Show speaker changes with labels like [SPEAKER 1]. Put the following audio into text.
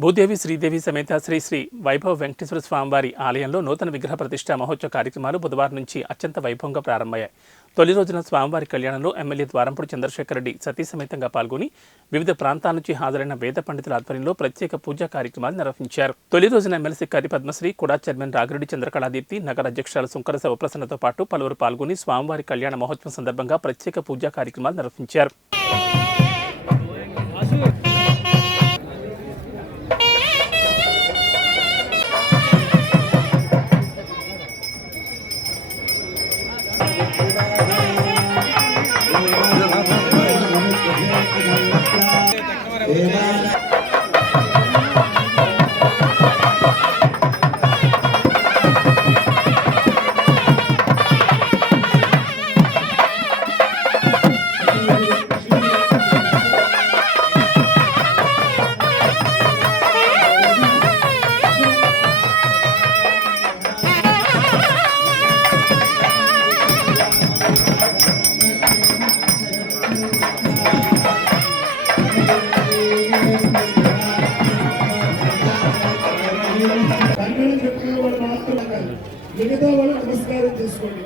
[SPEAKER 1] భూదేవి శ్రీదేవి సమేత శ్రీ శ్రీ వైభవ వెంకటేశ్వర స్వామివారి ఆలయంలో నూతన విగ్రహ ప్రతిష్ట మహోత్సవ కార్యక్రమాలు బుధవారం నుంచి అత్యంత వైభవంగా ప్రారంభమయ్యాయి. తొలి రోజున స్వామివారి కళ్యాణంలో ఎమ్మెల్యే ద్వారంపూడి చంద్రశేఖర్ రెడ్డి సతీ సమేతంగా పాల్గొని వివిధ ప్రాంతాల నుంచి హాజరైన వేద పండితుల ఆధ్వర్యంలో ప్రత్యేక పూజా కార్యక్రమాలు నిర్వహించారు. తొలి రోజున ఎమ్మెల్సీ కరి పద్మశ్రీ కుడా చైర్మన్ రాగిరెడ్డి చంద్రకళాదీప్తి నగర అధ్యక్షురాలు సుంకర శివప్రసన్నతో పాటు పలువురు పాల్గొని స్వామివారి కళ్యాణ మహోత్సవం సందర్భంగా ప్రత్యేక పూజా కార్యక్రమాలు నిర్వహించారు.
[SPEAKER 2] Bora, కన్నడం చెప్పుకున్న వాళ్ళు మాత్రం కాదు. మిగతా వాళ్ళు నమస్కారం చేసుకోండి